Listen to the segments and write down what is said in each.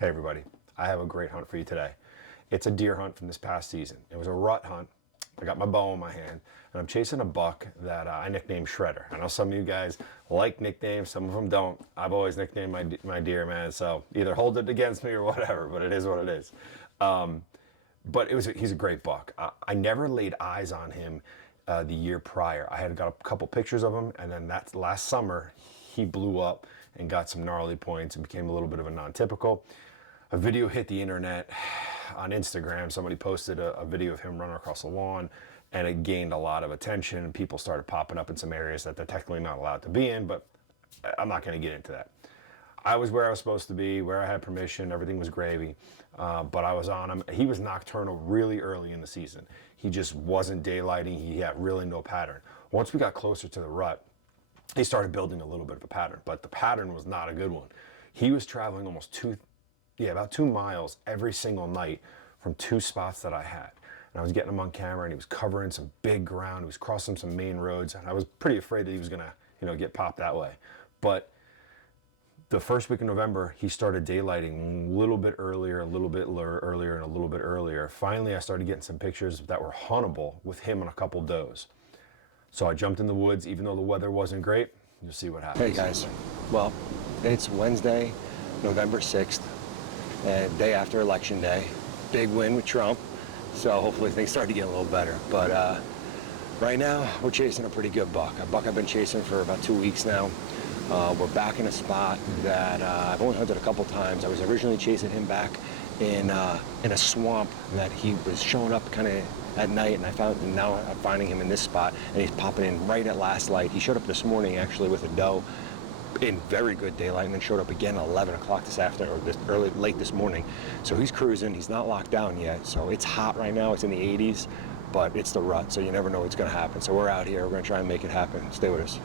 Hey everybody, I have a great hunt for you today. It's a deer hunt from this past season. It was a rut hunt. I got my bow in my hand and I'm chasing a buck that I nicknamed Shredder. I know some of you guys like nicknames, some of them don't. I've always nicknamed my deer, man, so either hold it against me or whatever, but it is what it is. But he's a great buck. I never laid eyes on him the year prior. I had got a couple pictures of him, and then that last summer he blew up and got some gnarly points and became a little bit of a non-typical. A video hit the internet on Instagram. Somebody posted a video of him running across the lawn, and it gained a lot of attention. People started popping up in some areas that they're technically not allowed to be in, but I'm not going to get into that. I was where I was supposed to be, where I had permission, everything was gravy, but I was on him. He was nocturnal really early in the season. He just wasn't daylighting. He had really no pattern. Once we got closer to the rut, he started building a little bit of a pattern, but the pattern was not a good one. He was traveling about 2 miles every single night from 2 spots that I had. And I was getting him on camera, and he was covering some big ground. He was crossing some main roads, and I was pretty afraid that he was gonna, get popped that way. But the first week of November, he started daylighting a little bit earlier, a little bit earlier, and a little bit earlier. Finally, I started getting some pictures that were huntable with him and a couple does. So I jumped in the woods, even though the weather wasn't great. You'll see what happens. Hey guys, well, it's Wednesday, November 6th, and day after Election Day. Big win with Trump, so hopefully things start to get a little better. But right now, we're chasing a pretty good buck. A buck I've been chasing for about 2 weeks now. We're back in a spot that I've only hunted a couple times. I was originally chasing him back in a swamp that he was showing up kind of at night, and now I'm finding him in this spot, and he's popping in right at last light. He showed up this morning actually with a doe in very good daylight, and then showed up again at 11 o'clock this afternoon, or late this morning. So he's cruising. He's not locked down yet. So it's hot right now. It's in the 80s, but it's the rut, so you never know what's going to happen. So we're out here. We're going to try and make it happen. Stay with us.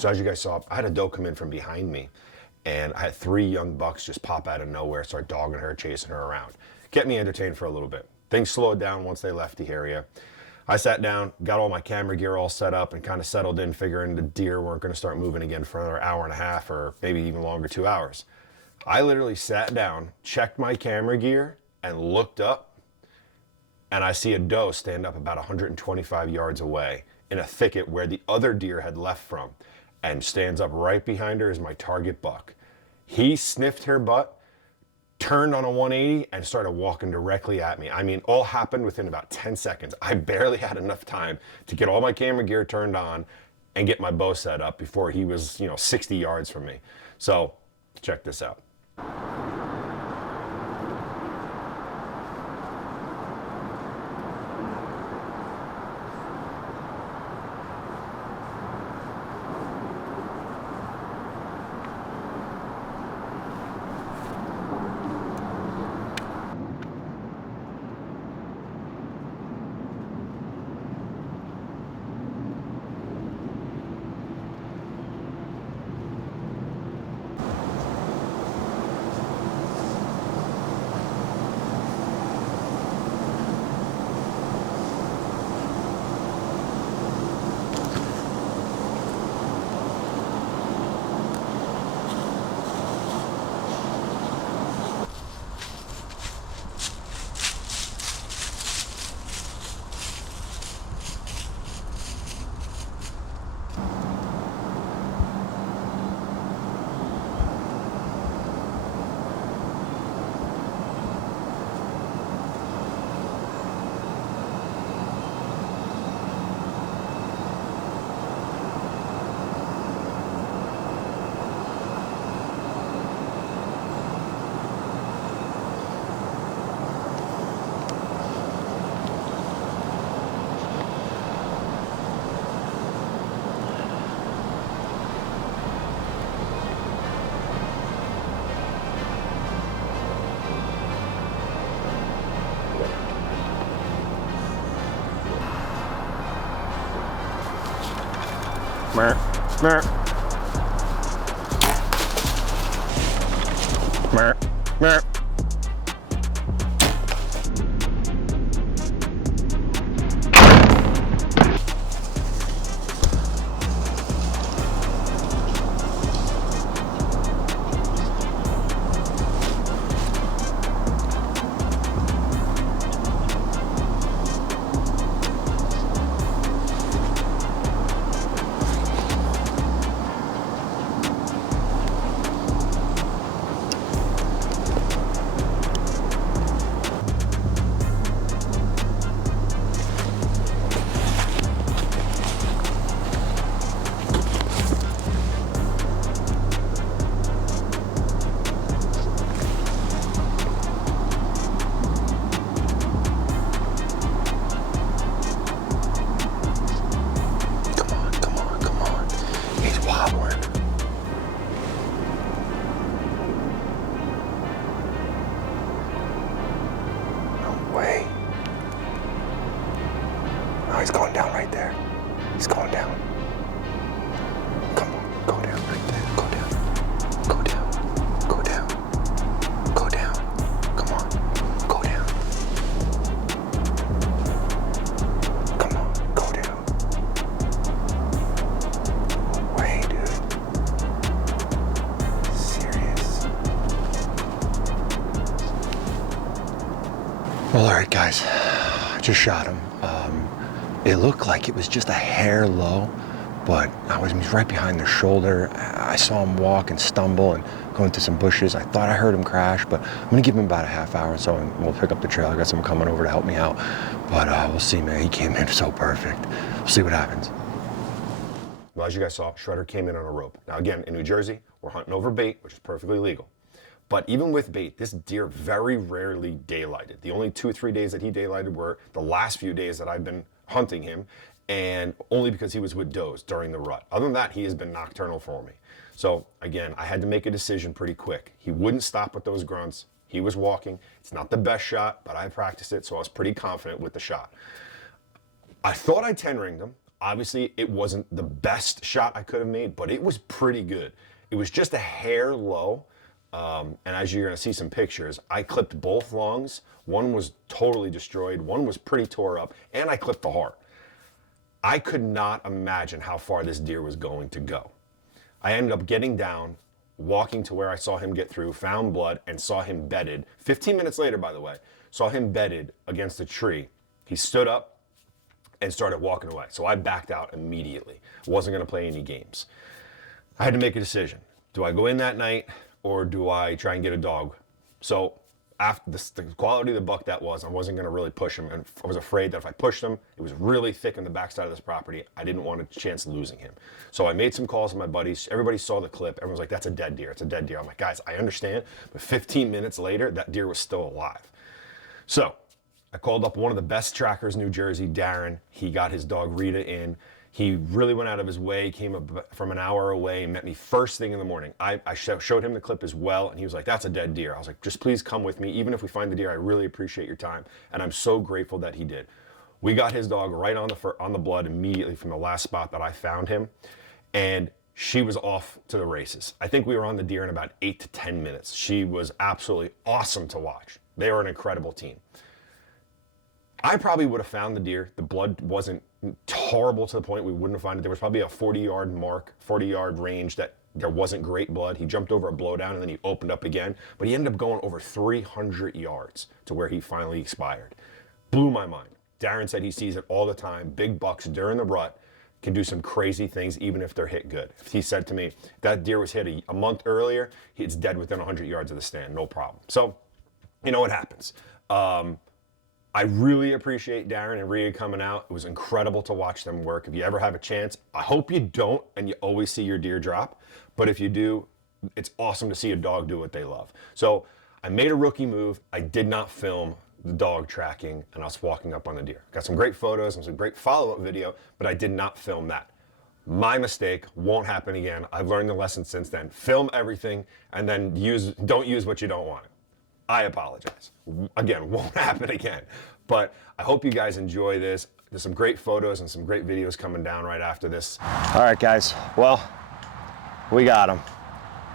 So as you guys saw, I had a doe come in from behind me, and I had 3 young bucks just pop out of nowhere, start dogging her, chasing her around. Kept me entertained for a little bit. Things slowed down once they left the area. I sat down, got all my camera gear all set up, and kind of settled in, figuring the deer weren't going to start moving again for another hour and a half, or maybe even longer, 2 hours. I literally sat down, checked my camera gear, and looked up, and I see a doe stand up about 125 yards away in a thicket where the other deer had left from, and stands up right behind her is my target buck. He sniffed her butt, turned on a 180, and started walking directly at me. I mean, all happened within about 10 seconds. I barely had enough time to get all my camera gear turned on and get my bow set up before he was, 60 yards from me. So check this out. Mer, mer, mer, mer. He's going down right there. He's going down. Come on, go down right there. Go down. Go down. Go down. Go down. Come on. Go down. Come on, go down. Way, dude. Serious. Well, all right, guys. I just shot him. It looked like it was just a hair low, but he was right behind the shoulder. I saw him walk and stumble and go into some bushes. I thought I heard him crash, but I'm gonna give him about a half hour or so and we'll pick up the trail. I got someone coming over to help me out, but we'll see, man. He came in so perfect. We'll see what happens. Well, as you guys saw, Shredder came in on a rope. Now again, in New Jersey, we're hunting over bait, which is perfectly legal. But even with bait, this deer very rarely daylighted. The only 2 or 3 days that he daylighted were the last few days that I've been hunting him, and only because he was with does during the rut. Other than that, he has been nocturnal for me. So again, I had to make a decision pretty quick. He wouldn't stop with those grunts. He was walking. It's not the best shot, but I practiced it, so I was pretty confident with the shot. I thought I 10-ringed him. Obviously, it wasn't the best shot I could have made, but it was pretty good. It was just a hair low. And as you're going to see some pictures, I clipped both lungs. One was totally destroyed. One was pretty tore up. And I clipped the heart. I could not imagine how far this deer was going to go. I ended up getting down, walking to where I saw him get through, found blood, and saw him bedded. 15 minutes later, by the way, saw him bedded against a tree. He stood up and started walking away. So I backed out immediately. Wasn't going to play any games. I had to make a decision. Do I go in that night or do I try and get a dog? So after the quality of the buck that was, I wasn't going to really push him. And I was afraid that if I pushed him, it was really thick on the backside of this property. I didn't want a chance of losing him. So I made some calls with my buddies. Everybody saw the clip. Everyone was like, that's a dead deer. It's a dead deer. I'm like, guys, I understand. But 15 minutes later, that deer was still alive. So I called up one of the best trackers in New Jersey, Darren. He got his dog Rita in. He really went out of his way, came up from an hour away and met me first thing in the morning. I showed him the clip as well, and he was like, that's a dead deer. I was like, just please come with me. Even if we find the deer, I really appreciate your time. And I'm so grateful that he did. We got his dog right on the blood immediately from the last spot that I found him. And she was off to the races. I think we were on the deer in about 8 to 10 minutes. She was absolutely awesome to watch. They were an incredible team. I probably would have found the deer. The blood wasn't horrible to the point we wouldn't have found it. There was probably a 40-yard mark, 40-yard range that there wasn't great blood. He jumped over a blowdown and then he opened up again. But he ended up going over 300 yards to where he finally expired. Blew my mind. Darren said he sees it all the time. Big bucks during the rut can do some crazy things even if they're hit good. He said to me, that deer was hit a month earlier. It's dead within 100 yards of the stand, no problem. So, you know what happens. I really appreciate Darren and Rita coming out. It was incredible to watch them work. If you ever have a chance, I hope you don't and you always see your deer drop. But if you do, it's awesome to see a dog do what they love. So I made a rookie move. I did not film the dog tracking and us walking up on the deer. Got some great photos and some great follow-up video, but I did not film that. My mistake, won't happen again. I've learned the lesson since then. Film everything and then don't use what you don't want. I apologize. Again, won't happen again. But I hope you guys enjoy this. There's some great photos and some great videos coming down right after this. All right, guys. Well, we got him.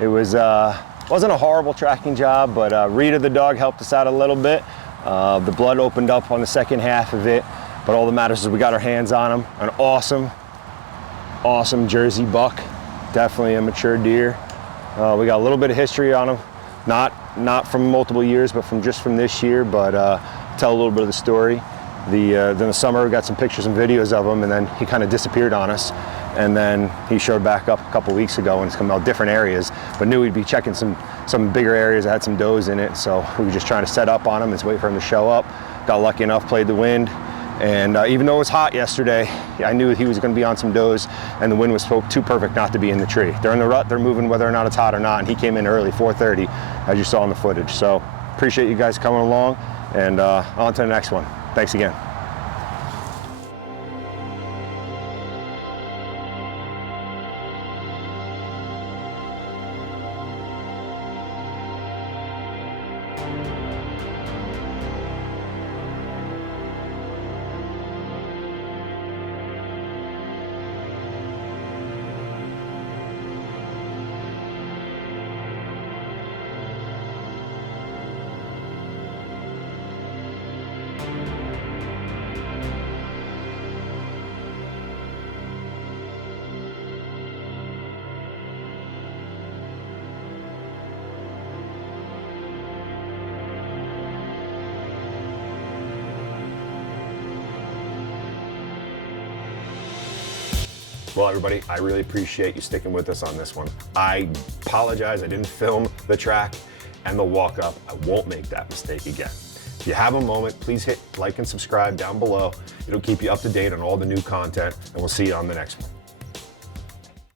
It wasn't a horrible tracking job, but Rita the dog helped us out a little bit. The blood opened up on the second half of it, but all that matters is we got our hands on him. An awesome awesome Jersey buck, definitely a mature deer. We got a little bit of history on him, not from multiple years, but from this year. But tell a little bit of the story. Then the summer we got some pictures and videos of him, and then he kind of disappeared on us. And then he showed back up a couple weeks ago, and it's come out different areas, but knew we'd be checking some bigger areas that had some does in it. So we were just trying to set up on him and wait for him to show up. Got lucky enough, played the wind. And even though it was hot yesterday, I knew he was going to be on some does, and the wind was too perfect not to be in the tree. They're in the rut, they're moving whether or not it's hot or not, and he came in early, 4:30, as you saw in the footage. So appreciate you guys coming along, and on to the next one. Thanks again. Well, everybody, I really appreciate you sticking with us on this one. I apologize, I didn't film the track and the walk up. I won't make that mistake again. If you have a moment, please hit like and subscribe down below. It'll keep you up to date on all the new content, and we'll see you on the next one.